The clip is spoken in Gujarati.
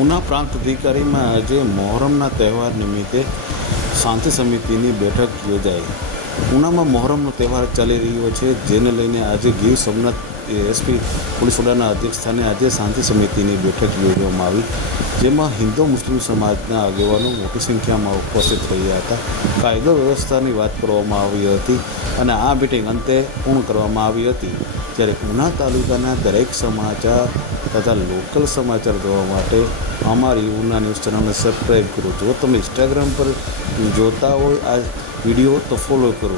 ઉના પ્રાંત અધિકારીમાં આજે મોહરમના તહેવાર નિમિત્તે શાંતિ સમિતિની બેઠક યોજાઈ. ઉનામાં મોહરમનો તહેવાર ચાલી રહ્યો છે, જેને લઈને આજે ગીર સોમનાથ એસપી પોલીસ વડાના અધ્યક્ષસ્થાને આજે શાંતિ સમિતિની બેઠક યોજવામાં આવી, જેમાં હિન્દુ મુસ્લિમ સમાજના આગેવાનો મોટી સંખ્યામાં ઉપસ્થિત રહ્યા હતા. કાયદો વ્યવસ્થાની વાત કરવામાં આવી હતી અને આ મિટિંગ અંતે પૂર્ણ કરવામાં આવી હતી. જ્યારે ઉના તાલુકાના દરેક સમાચાર તથા લોકલ સમાચાર જોવા માટે અમારી ઉના ન્યૂઝ ચેનલને સબસ્ક્રાઈબ કરો. જો તમે ઇન્સ્ટાગ્રામ પર જોતા હોય, આ વિડીયો તો ફોલો કરો